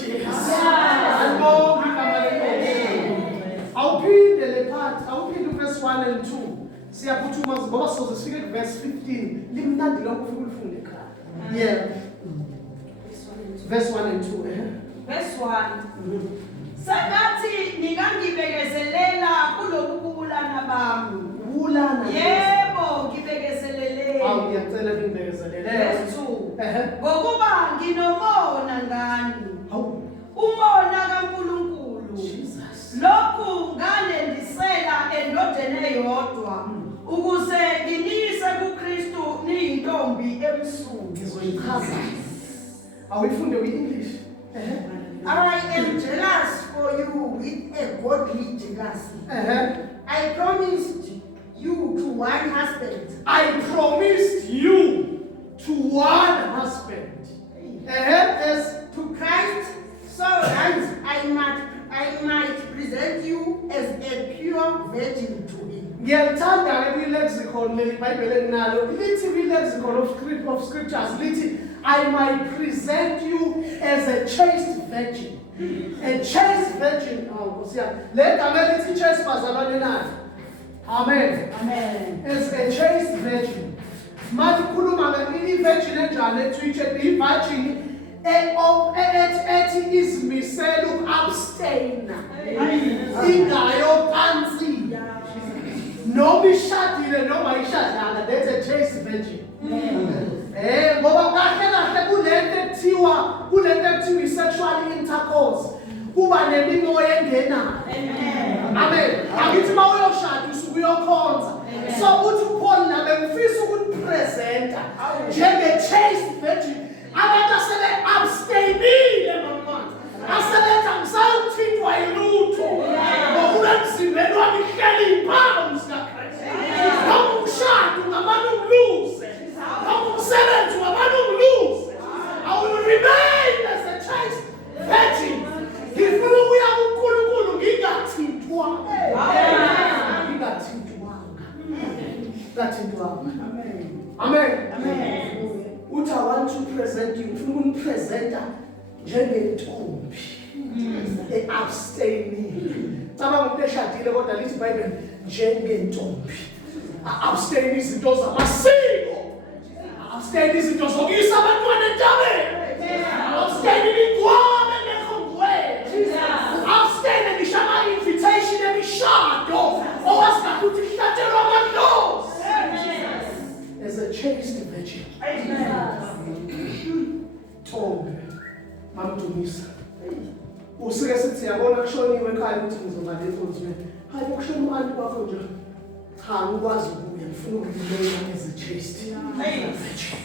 Jesu. Angibonge igama lenkosi. Awuphinde le part, awuphinde verse 1 and 2. Siyaphuthuma ngoba soze sifike ku verse 15. Limnandi lokho ufike ulifunde ekhaya. Yeah. Verse 1 and 2. Verse 1. Sengathi nikangibekezelela kulokubulana bami. Bulana. Yebo, ngibekezelele. Awu ngiyacela ngibekezelele. Verse 2. Ngokuba nginomona ngani. Hawu. Umona kaNkulunkulu. Jesus. Lokhu nganendisela endodeni eyodwa ukuze nginise kuKristu niyintombi emsulwa. Ngizoyichaza. Awuyifunde kwi-English. I am jealous for you with a godly jealousy. I promised you to one husband. I promised you to one husband. As To Christ, so that I might present you as a pure virgin to him. ngiyalithanda kwi-lexicon leli Bible elinalo lithi kwi-lexicon of scriptures lithi I might present you as a chaste virgin. A chaste virgin. Oh, le gama lithi chaste bazalwane nayo. Amen. Amen. As a chaste virgin. Manje khuluma nge-virgin enjani etwithe i-virgin ethi izimisela uku-abstain. Ingayo phansi. Noma ishadile noma ishadanga, that's a chaste virgin. Ngoba kahle kulento ekuthiwa i-sexual intercourse kuba nemimoya engenayo. Amen. Akithi uma uyoshada usuke uyokhonza. So uthi uPaul la bengifisa ukupresenta njenge-chaste virgin. Abantu asebe-abstainile mama. Asebenza ngisawuthintwa yilutho. Ngokuba emzimbeni wami ihleli iphawu zikaKristu. Noma umshado ungabani umluze. Noma umsebenzi ungabani umluze. I will remain as a chaste virgin. Ngifuna ukuya kuNkulunkulu ngingathintwanga. Ngingathintwanga. Amen. Uthi I want to present you. Ngifuna ukunipresenta njengentombi e-abstainile. Cabanga umuntu eshadile kodwa lithi iBhayibheli njengentombi. Abstain izinto zamasiko. Abstain izinto zokuyisa abantwana entabeni. Abstain imigwame nekhongweni. Abstain ngisho ama-invitation emishado owasikade ukuthi ihlatshelwa amadlozi. As a chaste virgin. Tombe. Mamdumisa. Usike sithi yabona kushoniwe ekhaya ukuthi ngizoba lenkonzo. Hayi ukushona umuntu kwakho nje. Cha ngikwazi ukuya ngifuna ukubona as a chaste virgin.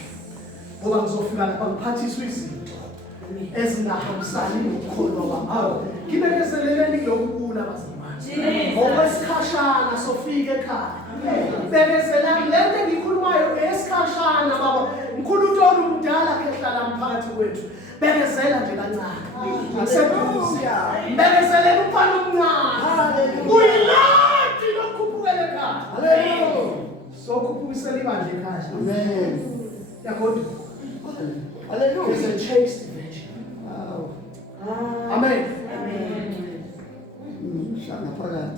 Ngoba ngizofika lapha ngiphathiswe izinto ezingahambisani nokukholwa kwami. Ngibekezeleleni kulokubula bazalwane. Ngokwesikhashana sofika ekhaya. Bekezelani lento engikhulumayo esikhashana baba. Mkhulu uTolu umdala kehlala mphakathi kwethu. Bekezela nje kancane. Akuseduze. Bekezeleni uphana omncane. Uyilandi lokhuphukela ekhaya. Haleluya. Sokhuphukisela ibandla ekhaya. Amen. Yaqonda. Haleluya. Is a chaste virgin. Wow. Amen.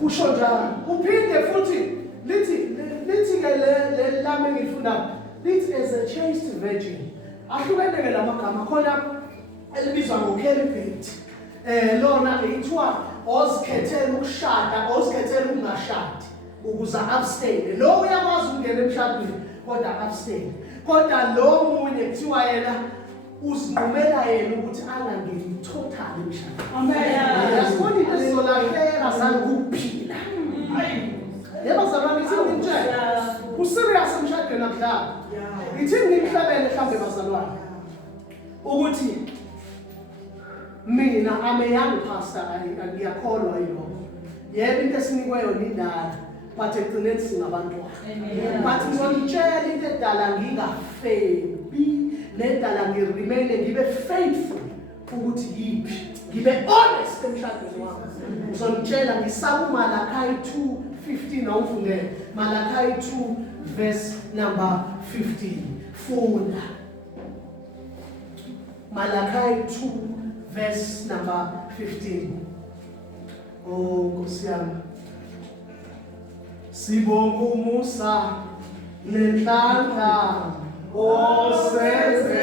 Pusho njalo. Uphinde futhi lithi ke le lami ngifunda lithi as a chaste virgin. Ahlukene ke lamagama khona elibizwa ngo-celibate. Lona lithiwa ozikhethela ukushada, ozikhethela ukungashadi ukuze abstain. Lo uyakwazi ukungena emshadweni kodwa abstain. Kodwa lo munye kuthiwa yena uzinqumela yena ukuthi angangeni total emshadweni. Amen. Yasibona into ezolahleka zange ukuphila. Yebo zamani singintshela. Userious emshadweni nakudlala. Ngithi ngimhlabele mhlambe bazalwane. Ukuthi mina ame young pastor ngiyakholwa yilokho. Yebo into esinikwe yona indala. But ekugcineni singabantwana. But ngizonitshela into edala ngingafebi. Nedala ngiremain ngibe faithful ukuthi yiphi. Ngibe honest emshadweni wami. Ngizonitshela ngisaba uMalakayi 2:15 awufundele. Malakayi 2 verse number 15. Funda. Malakayi 2 verse number 15. Oh, Nkosi yami. Sibonga umusa nenhlanhla osenze